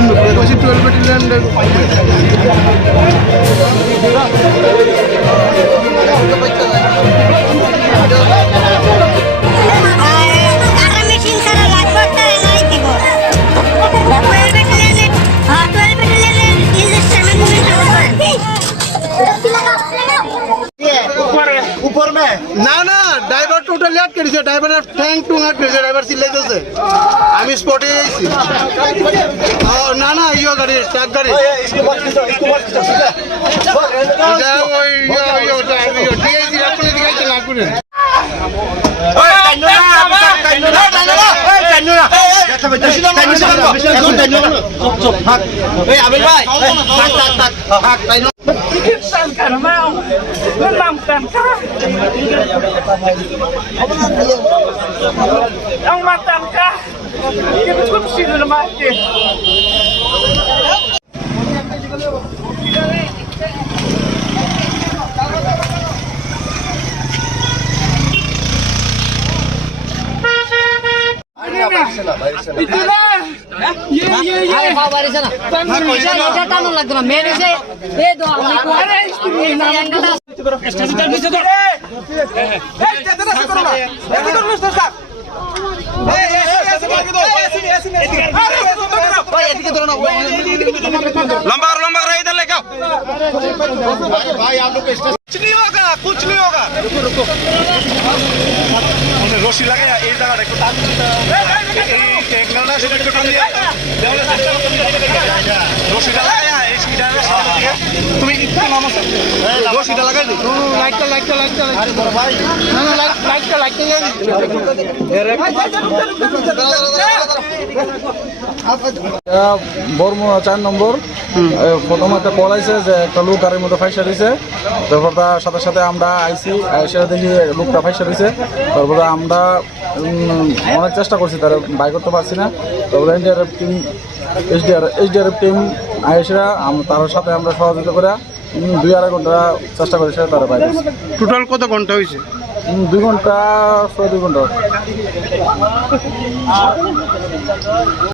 12 battalion না না driver totally আটকে দিয়েছে ড্রাইভারের ঠ্যাং টুং আটকে দিয়েছে ড্রাইভার চিল্লাইতেছে আমি স্পটে আইছি না না ইয়ে গাড়ি ট্রাক গাড়ি Ang matang ka! Hindi ko sino naman eh. Ito na! আরে বাবা রে না এটা টানো লাগতো না মেরে সে এ দো আমি কো আরে না অ্যাঙ্গেলটা স্টেশন নিচে তো लंबा करो इधर लेके आओ भाई आप लोग कुछ नहीं होगा रुको हमने रस्सी लगाया एक जगह देखो एक गलना से देखो टान दिया रस्सी लगाया इसकी डायरेक्शन तुम्हें इतना नाम से रस्सी लगा दो लाइट भाई ना ना लाइट বর্ম 4 নম্বর প্রথম একটা কল আইছে যে একটা লোক গাড়ির মধ্যে ফাইসা দিছে তারপর তার সাথে সাথে আমরা আইছি সেটা দেখি লোকটা ফাইসা দিছে তারপরে আমরা অনেক চেষ্টা করছি তারা বাই করতে পারছি না তারপরে এসডিআরএফ টিম আইসরা তার সাথে আমরা সহযোগিতা করে 2-2.5 ঘন্টা চেষ্টা করেছে তারা বাইরে টোটাল কত ঘন্টা হয়েছে 2 ঘন্টা 2 ঘন্টা